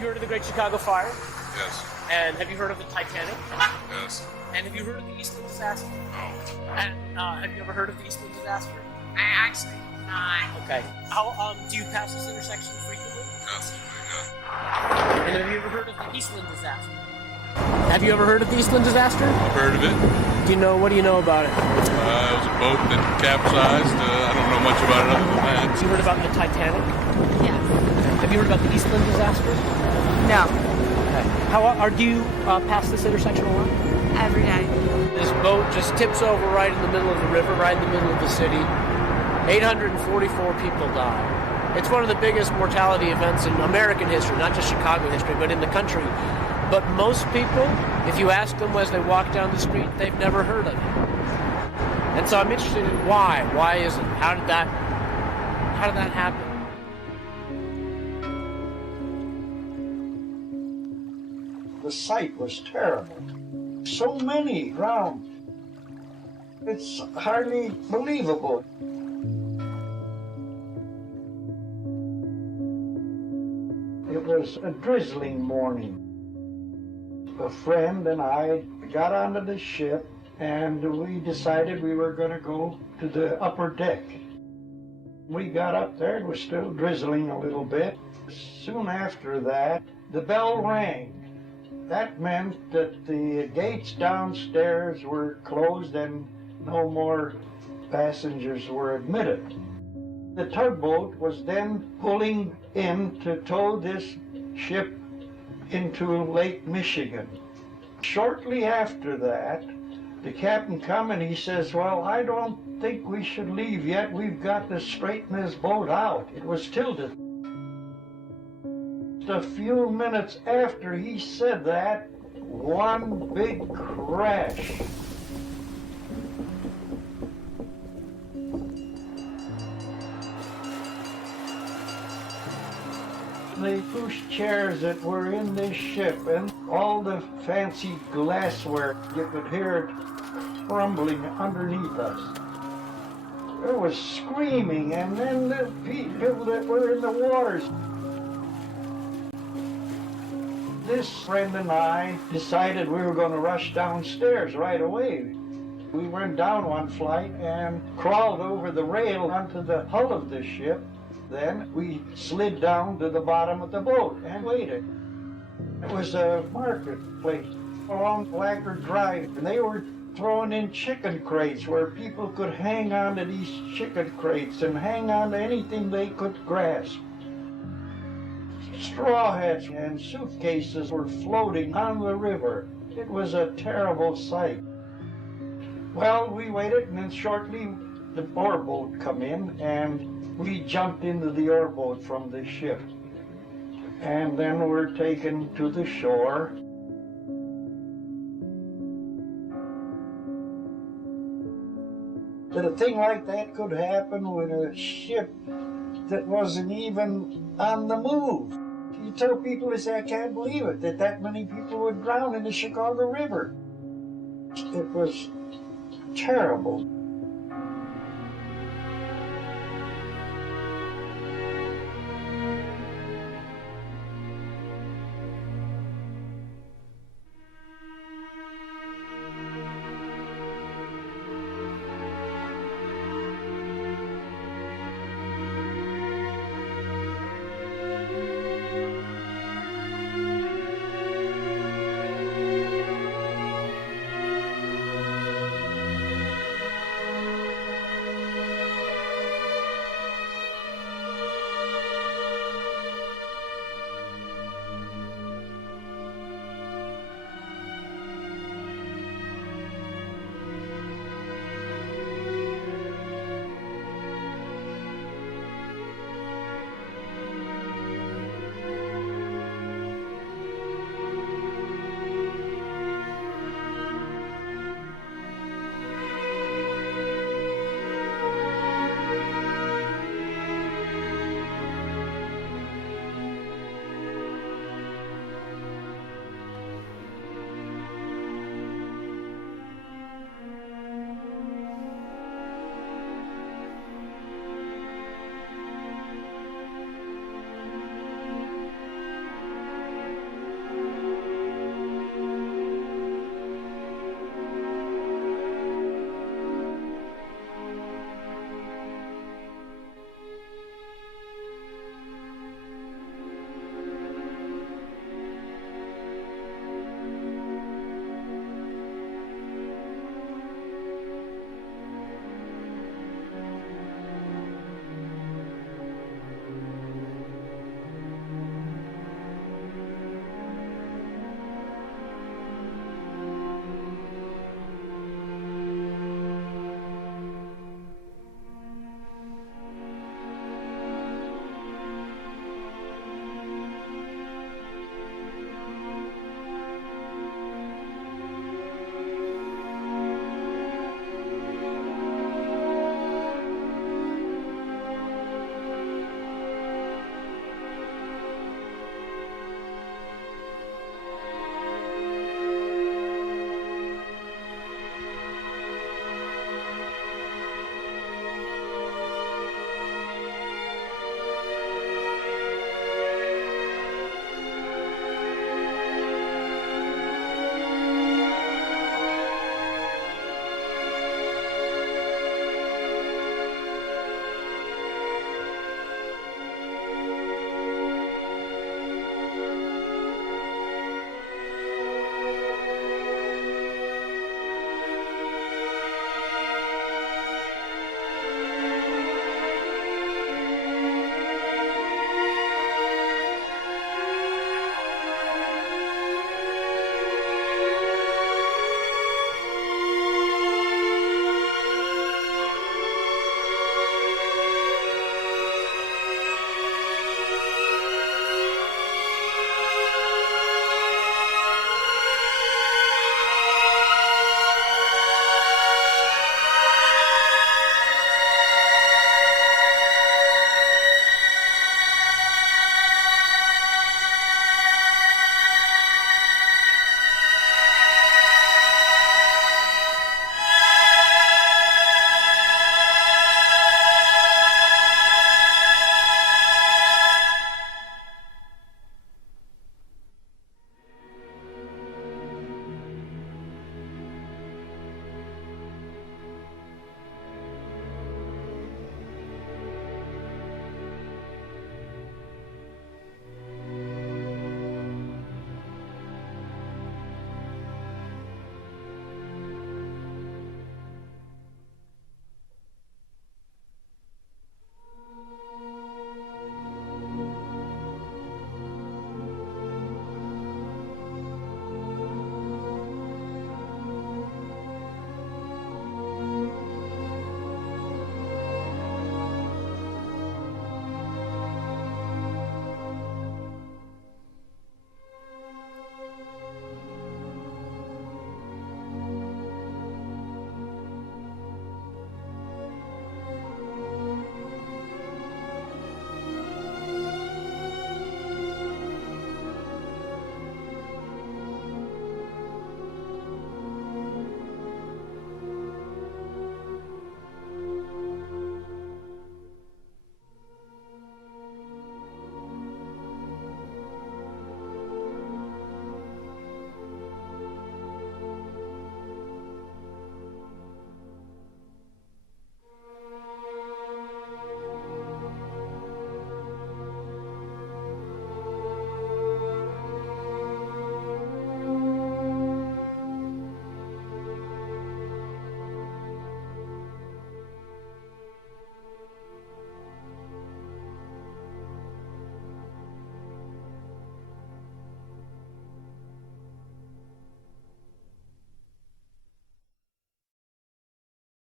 you heard of the Great Chicago Fire? Yes. And have you heard of the Titanic? Yes. And have you heard of the Eastland Disaster? No. And have you ever heard of the Eastland Disaster? I actually not. Okay. How do you pass this intersection frequently? Constantly, yeah. And have you ever heard of the Eastland Disaster? Have you ever heard of the Eastland Disaster? I've heard of it. What do you know about it? It was a boat that capsized. I don't know much about it other than that. Have you heard about the Titanic? Yes. Have you heard about the Eastland Disaster? No. Okay. Do you pass this intersection a lot? Every day. This boat just tips over right in the middle of the river, right in the middle of the city. 844 people die. It's one of the biggest mortality events in American history, not just Chicago history, but in the country. But most people, if you ask them as they walk down the street, they've never heard of it. And so I'm interested in why. Why is it? How did that happen? The sight was terrible. So many drowned. It's hardly believable. It was a drizzling morning. A friend and I got onto the ship and we decided we were going to go to the upper deck. We got up there, it was still drizzling a little bit. Soon after that, the bell rang. That meant that the gates downstairs were closed and no more passengers were admitted. The tugboat was then pulling in to tow this ship into Lake Michigan. Shortly after that, the captain come and he says, well, I don't think we should leave yet. We've got to straighten this boat out. It was tilted. A few minutes after he said that, one big crash. The push chairs that were in this ship and all the fancy glassware, you could hear it crumbling underneath us. There was screaming, and then the people that were in the waters. This friend and I decided we were going to rush downstairs right away. We went down one flight and crawled over the rail onto the hull of the ship. Then we slid down to the bottom of the boat and waited. It was a marketplace along Blacker Drive, and they were throwing in chicken crates where people could hang on to these chicken crates and hang on to anything they could grasp. Straw hats and suitcases were floating on the river. It was a terrible sight. Well, we waited, and then shortly the oarboat come in, and we jumped into the oarboat from the ship. And then we're taken to the shore. That a thing like that could happen with a ship that wasn't even on the move. You tell people, they say, I can't believe it, that many people would drown in the Chicago River. It was terrible.